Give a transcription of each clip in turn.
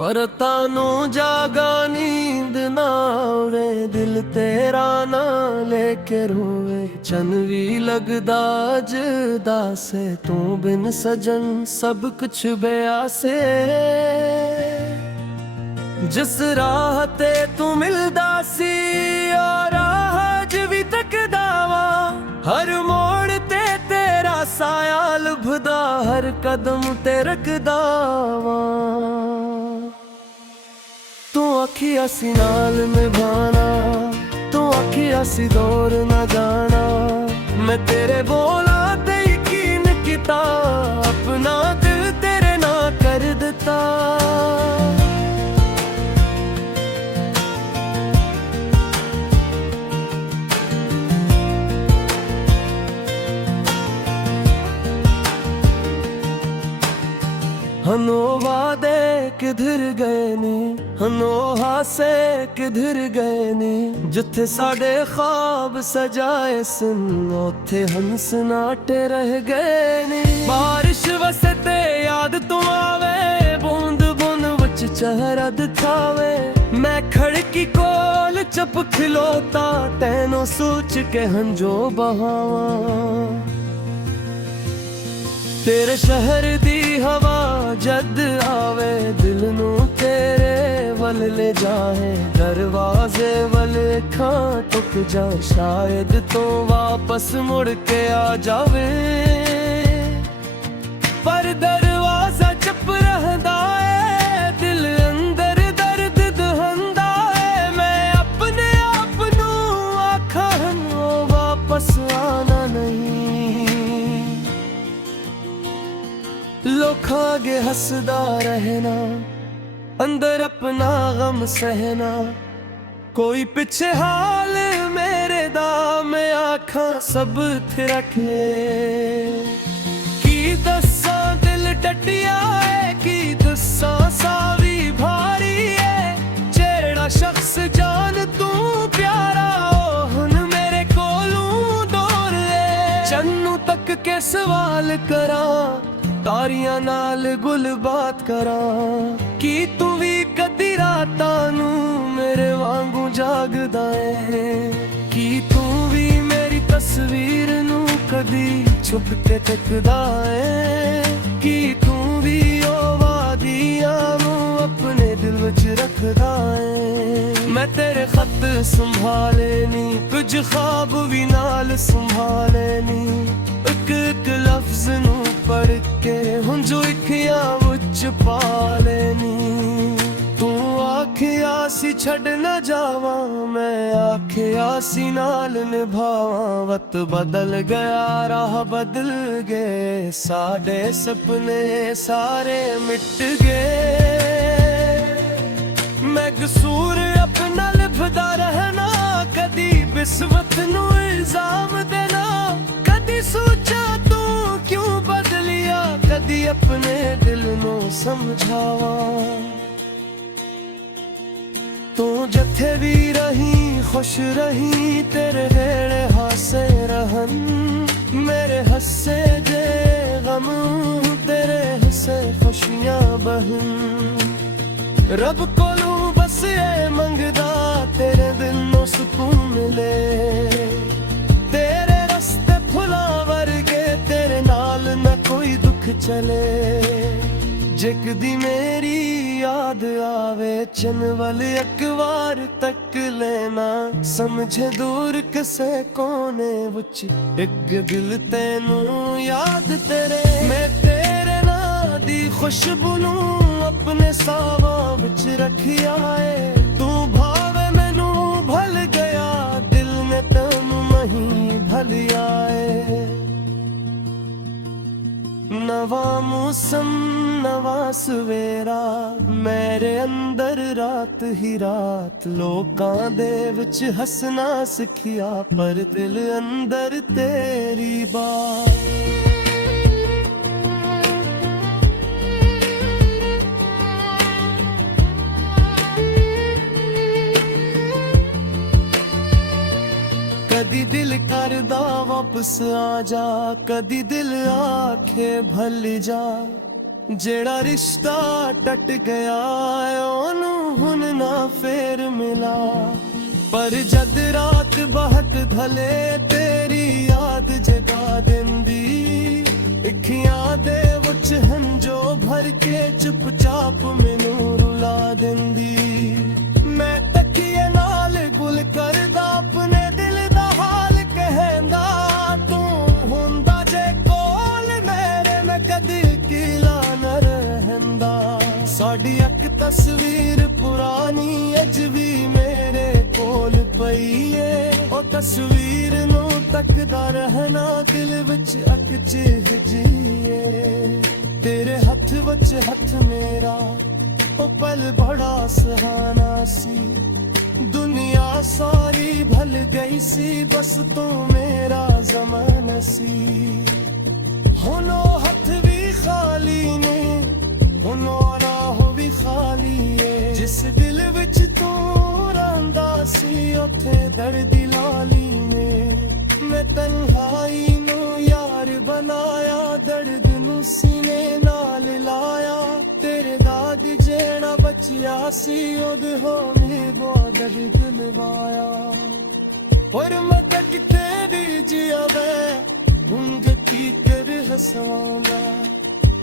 पर तानू जागा नींद ना आवे, दिल तेरा ना लेके रोवे। चन भी लगदा जदा से, तू बिन सजन सब कुछ बेआसे। जिस राह ते तू मिलदा सी और राह भी तकदा वा, हर मोड़ ते तेरा साया लुभदा, हर कदम ते रखदा वा। तू आखिया सी नाल निभाना, तू आखिया सी दूर न जाना। मैं तेरे बोला ते यकीन किता, अपना दिल तेरे ना कर दिता। हनो वादे किधर गए नी, हनो हासे किधर गए नी। जिथे साडे ख्वाब सजाए सन, उथे हंस नाटे रह गए नी। बारिश वसे ते याद तू आवे, बूंद बूंद विच चेहरा दिखावे। मैं खड़की कोल चुप खिलोता, तैनों सोच के हंजो बहावा। तेरे शहर दी हवा जद आवे, दिल नू तेरे वल ले जाए। दरवाजे वल खां टुक जा, शायद तो वापस मुड़ के आ जावे। पर दरवाजा चुप रहदा है, दिल अंदर दर्द दहंदा है। मैं अपने आप नू आखां ओ वापस आना नहीं। लोखां आगे हसदा रहना, अंदर अपना गम सहना। कोई पिछे हाल मेरे दा, मैं आखां सब थे रखे। की दस्सां दिल टटिया है, की दस्सां सावी भारी है। जेड़ा शख्स जान तू प्यारा, ओ हुन मेरे कोलों दूर है। चन्नू तक के सवाल करा, तारियां नाल गुल बात करा। की तू भी कदी रातां नू मेरे वांगू जागदा है। की तू भी मेरी तस्वीर नू कदी छुप के तकदा है। की तू भी ओ वादियां नू अपने दिल विच रखदा है। मैं तेरे खत संभाले नी, कुछ ख्वाब भी नाल संभाले नी। एक एक लफ्ज नू पढ़ के हुन जो इखियां विच पा लेनी। तू आखिया सी छड़ न जावा, मैं आखिया सी नाल निभावा। वक्त बदल गया, राह बदल गए, साडे सपने सारे मिट गए। मैं कसूर अपना लिखदा रहना, कदी बिस्मत नू इल्जाम देना। कदी सोचा तू क्यों बदलिया, कदी अपने दिल नू समझावा। तू जथे भी रही खुश रही, तेरे वेड़े हासे रहन। मेरे हसे जे गम, तेरे हसे खुशियां बहन। रब कोलू बस ये मंगदा, तेरे दिल नू सुकून मिले। तेरे रस्ते फुलां वर्गे, तेरे नाल न कोई दुख चले। जिकदी मेरी याद आवे, चन वाल एक बार तक लेना। समझे दूर किसे कोने विच, एक दिल तेनू याद तेरे। मैं तेरे ना दी खुशबू नू अपने सावां विच रखिया है। तू भावे मैनू भल गया, दिल ने तैनू नहीं भलिया है। नवा मौसम नवा सवेरा, मेरे अंदर रात ही रात। लोकां दे विच हसना सिखिया, पर दिल अंदर तेरी बात। कदी दिल करदा वापस आ जा, कदी दिल आखे भल जा। ਜਿਹੜਾ ਰਿਸ਼ਤਾ ਟੱਟ ਗਿਆ ਉਹਨੂੰ ਹੁਣ ਨਾ ਫੇਰ ਮਿਲਾ। ਪਰ ਜਦ ਰਾਤ ਬਹਕ ਧਲੇ ਤੇਰੀ ਯਾਦ ਜਗਾ ਦਿੰਦੀ, ਅੱਖੀਆਂ ਦੇ ਵਿੱਚ ਹੰਝੋ ਭਰ ਕੇ ਚੁੱਪਚਾਪ ਮੈਨੂੰ ਰੁਲਾ ਦਿੰਦੀ। ਮੈਂ ਤਕੀਏ ਨਾਲ ਗੁਲ ਕਰਦਾ ਆਪਣੇ ਦਿਲ ਦਾ ਹਾਲ ਕਹਿੰਦਾ, ਤੂੰ ਹੁੰਦਾ ਜੇ ਕੋਲ ਮੇਰੇ ਮੈਂ ਕਦੀ ਕਿਲਾ ਨਾ ਰਹਿੰਦਾ। ਸਾਡੀ ਇੱਕ ਤਸਵੀਰ ਪੁਰਾਣੀ ਅਜ ਵੀ ਮੇਰੇ ਕੋਲ ਪਈ ਏ, ਉਹ ਤਸਵੀਰ ਨੂੰ ਤੱਕਦਾ ਰਹਿਣਾ ਦਿਲ ਵਿੱਚ ਇੱਕ ਚੀਜ਼ ਜੀਏ। ਤੇਰੇ ਹੱਥ ਵਿੱਚ ਹੱਥ ਮੇਰਾ ਉਹ ਪਲ ਬੜਾ ਸੁਹਾਣਾ ਸੀ, ਦੁਨੀਆ ਸਾਰੀ ਭਲ ਗਈ ਸੀ ਬਸ ਤੂੰ ਮੇਰਾ ਜ਼ਮਾਨਾ ਸੀ। ਹੁਣ ਉਹ ਹੱਥ ਵੀ ਖਾਲੀ ਨੇ, ਹੁਣ ਉਹ ਰਾਹ ਵੀ ਖਾਲੀ ਏ, ਜਿਸ ਦਿਲ ਵਿੱਚ ਤੂੰ ਰਹਿੰਦਾ ਸੀ ਉੱਥੇ ਦਰਦੀ ਲਾਲੀ ਨੇ। ਮੈਂ ਤਨਹਾਈ ਨੂੰ ਯਾਰ ਬਣਾਇਆ, ਦਰਦ ਨੂੰ ਸੀਨੇ ਨਾਲ ਲਾਇਆ। ਤੇਰੇ ਦਾਦ ਜਿਹੜਾ ਬਚਿਆ ਸੀ ਉਹਦੇ ਹੋਣੀ ਬਹੁਤ ਦਰਦ ਲਵਾਇਆ। ਪਰ ਮੈਂ ਤਾਂ ਕਿਤੇ ਵੀ ਜਿਆ ਵੇ ਉਂਝ ਕੀ ਕਰ ਹਸਾਉਂਦਾ,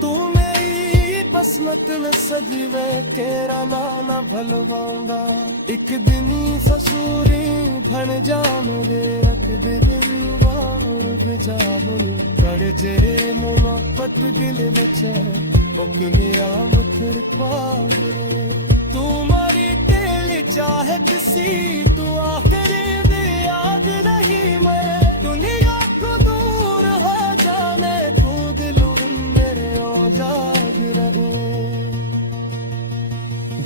ਤੂੰ ਮੇਰੀ ਬਸਮਤ ਨ ਸਜਵੇ ਕੇਰਾ ਨਾ ਭਲਵਾਉਂਦਾ। ਇੱਕ ਦਿਨੀ ਸਸੂਰੀ ਭਣ ਜਾਣਗੇ ਰੱਖ ਦਿਲ ਵਾਂਗ ਵਿਜਾਬਨ ਕਰ ਜਿਹੜੇ ਮੁਹੱਬਤ ਦਿਲ ਵਿੱਚ ਉਹ ਕਿਲਿਆ ਮੁਖਰ ਪਾਵੇ। ਤੂੰ ਮਾਰੀ ਦਿਲ ਚਾਹੇ ਕਿਸੀ ਤੂੰ ਆਖਰੀ ਦੀ याद नहीं मैं दुनिया को दूर हो जाने तू दिलों मेरे ओ जाग रहे।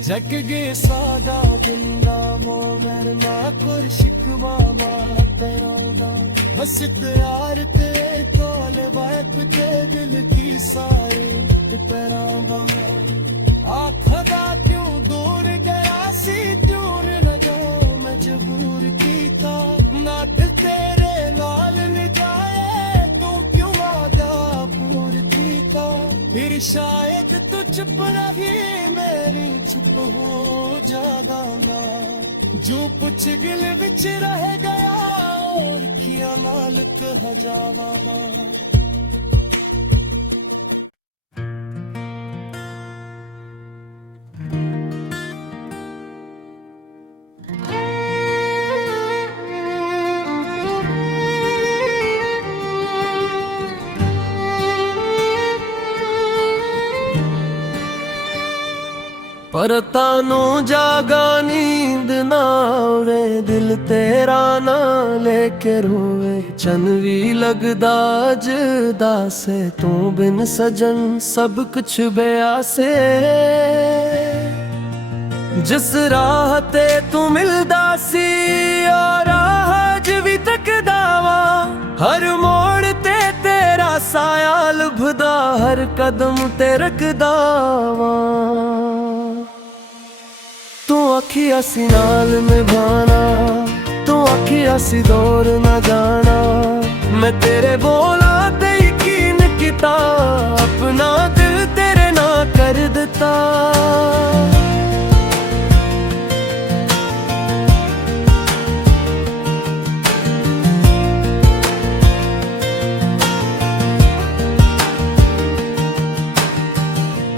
जग गे सादा बिंदा वो वरना कुर शिकवा बात रौदा, बस यार ते कोल बात ते दिल की साई परावा। आखदा क्यों दूर गया सी दूर न जाओ मजबूर कीता, ना दिल तेरे नाल न जाए तू क्यों वादा पूर कीता। फिर शायद तू चुप रही मेरी चुप हो जादांगा, जो कुछ दिल विच रह गया और किया नाल कह जावांगा। पर तानू जागा नींद ना आवे, दिल तेरा ना लेके रोवे। चन भी लगदा जदा से तू बिन सजन सब कुछ बेआसे। जिस राह ते तू मिलदा सी और राह भी तकदा वा, हर मोड़ ते तेरा साया लुभदा, हर कदम ते रखदा वा। तू आखिया सी नाल निभाना, तू आखिया सी दूर न जाना। मैं तेरे बोला ते यकीन किता, अपना दिल तेरे ना कर दिता।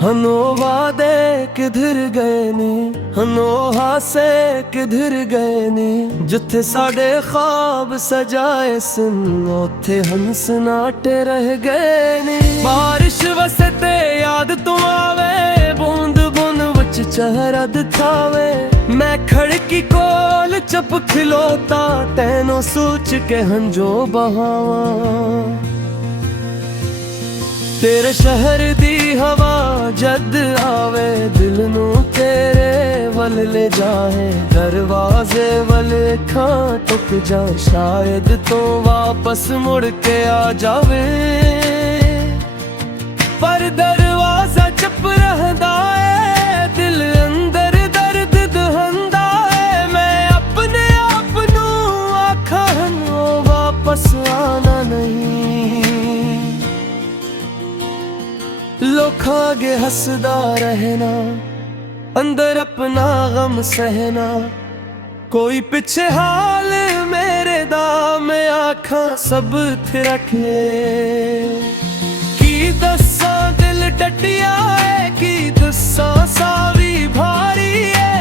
हनो वादे किधर गए नी, हनो हासे किधर गए नी। जिथे साडे ख्वाब सजाए सन उथे हंस नाटे रह गए नी। बारिश वसे ते याद तू आवे, बूंद बूंद विच चेहरा दिखावे। मैं खड़की कोल चुप खिलोता, तैनों सोच के हंजो बहावा। तेरे शहर दी हवा जद आवे, दिल नू तेरे वल ले जाए। दरवाजे वल खां टुक जा, शायद तो वापस मुड़ के आ जावे। पर दरवाजा चुप रहदा है, दिल अंदर दर्द दहंदा है। मैं अपने आप नू आखां वापस आना नहीं। लोखां आगे हसदा रहना, अंदर अपना गम सहना, कोई पिछे हाल मेरे दा मैं आखा सब थिरके। की दसा दिल टटिया है, की दसा सावी भारी है,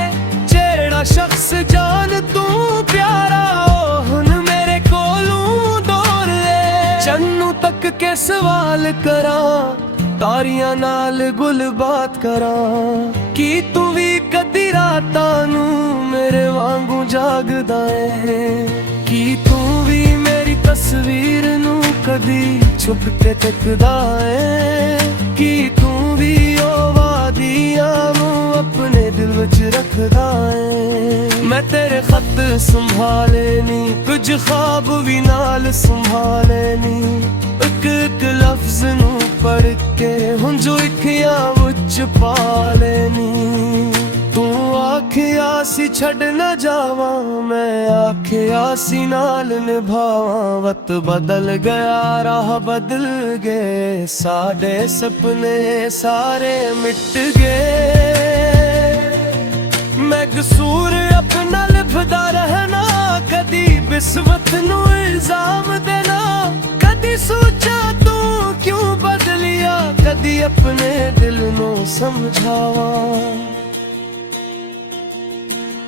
जेड़ा शख्स जान तू प्यारा ओ हुन मेरे कोलू दूर है। चन्नू तक के सवाल करा, तारियां नाल गुल बात करा, की तू भी कदी रातां नू मेरे वांगू जागदा है, की तू भी मेरी तस्वीर नू कदी छुप के तकदा है, की तू भी ओ वादियां नू अपने दिल विच रखदा है। मैं तेरे खत संभाले नी, कुछ ख्वाब भी नाल संभाले नी, एक लफ्ज नू पढ़ के हुन जो इखियां मुझ पा लेनी। तू आखिया सी छड़ न जावा, मैं आखिया सी नाल निभावा, वक्त बदल गया राह बदल गए, साडे सपने सारे मिट गए। मैं कसूर अपना लिखदा रहना, कदी बिस्मत नू इल्जाम देना, कदी सोचा तू क्यों बदलिया, कदी अपने दिल नू समझावा।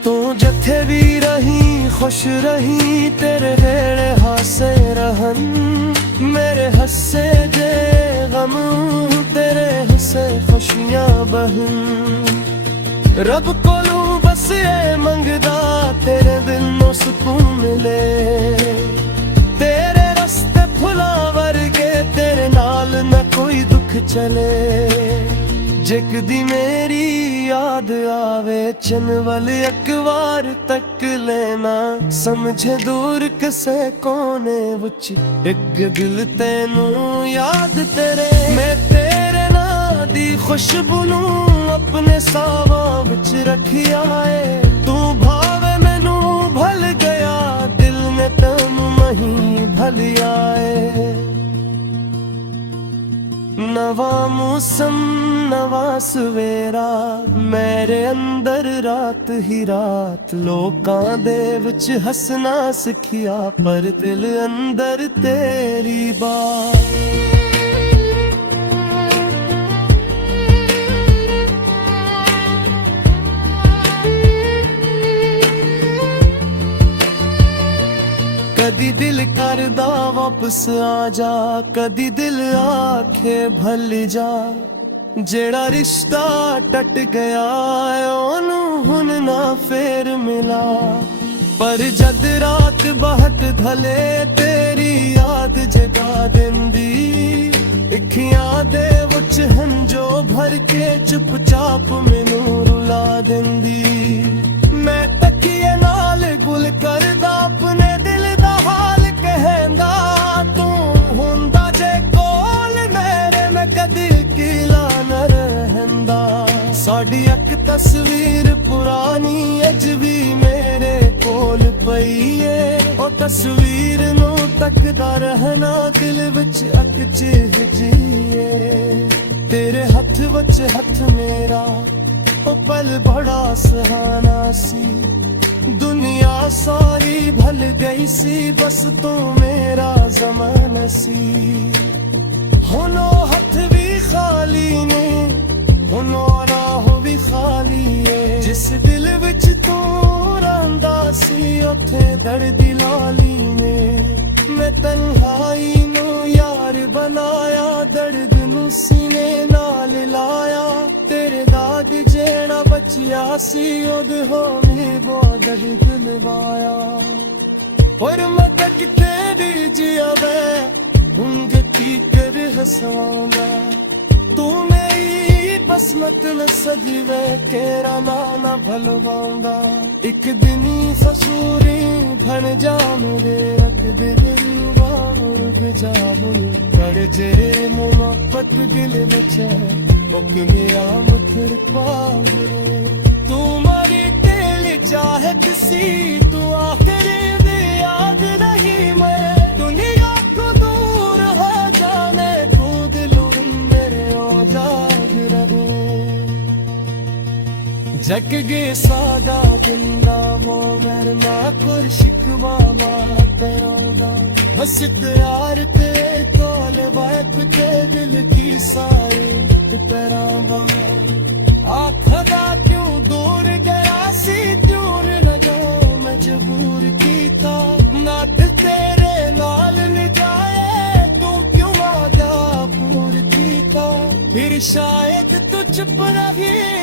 तू जथे भी रही खुश रही, तेरे हेड़े हासे रहन, मेरे हसे जे गम तेरे हसे खुशियां बहन। रब कोलू बस ये मंगदा, तेरे दिल नू सुकून मिले, तेरे रस्ते फुला वर्गे, तेरे नाल न कोई दुख चले। जिक दी मेरी याद आवे, चन वाल एक बार तक लेना, समझे दूर किसे कोने विच एक दिल तेनू याद तेरे। मैं तेरे ना दी खुशबू नू अपने सावां विच रखिया है, तू भावे मैनू भल गया, दिल ने तैनू नहीं भलिया है। नवा मौसम नवा सवेरा, मेरे अंदर रात ही रात, लोकां दे विच हसना सिखिया, पर दिल अंदर तेरी बात। कदी दिल करदा वापस आ जा, कदी दिल आखे भल जा, जेड़ा रिश्ता टट गया ओनू हुन ना फेर मिला। पर जद रात बहट धले, तेरी याद जगा देंदी, इखियां दे विच हंजो भर के चुपचाप मैनू रुला देंदी। मैं तकिए नाल गुल करदा, अपने दिल दा हाल कहंदा, तू हुंदा जे कोल मेरे, मैं कदी किला न रहंदा। साडी एक तस्वीर पुरानी अज भी मेरे कोल पई है, ओ तस्वीर नू तकदा रहना, दिल विच अक चिह जीए। तेरे हथ विच हथ मेरा, ओ पल बड़ा सुहाना सी, दुनिया सारी भल गई सी, बस तू मेरा ज़माना सी। हुन ओ हथ भी खाली ने, हुन ओ राह भी खाली है, जिस दिल विच तू रहिंदा सी, उथे दर्दी लाली ने। मैं तन्हाई नू यार बनाया, दर्द नू सीने नाल लाया, तेरे दाद जेड़ा बचिया सी, ओद होनी बहुत दर्द लवाया। और मत किते दीजिया वे हुंग की कर हसवांदा, तू मेरी बसमत न सजवे, केरा नाना भलवांदा। एक दिन ससुरी भन जा मेरे, रख दिल जाबू कर जे मोहब्बत दिल बचे, बुक गया मखर पागले। तू मारी दिल चाहे किसी, तू आखिरी दी याद नहीं मरे, दुनिया को दूर हो जाने, तू दिल मेरे हो जा जग गे सादा दिंदा वो मेरे ना कोई शिकवा बात रौदा बस यार ते तोल बात ते दिल की सारी तेरावा आखदा क्यों दूर गया सी दूर लगा मजबूर कीता ना दिल तेरे नाल न जाए तू क्यों वादा पूर कीता फिर शायद तू चुप रही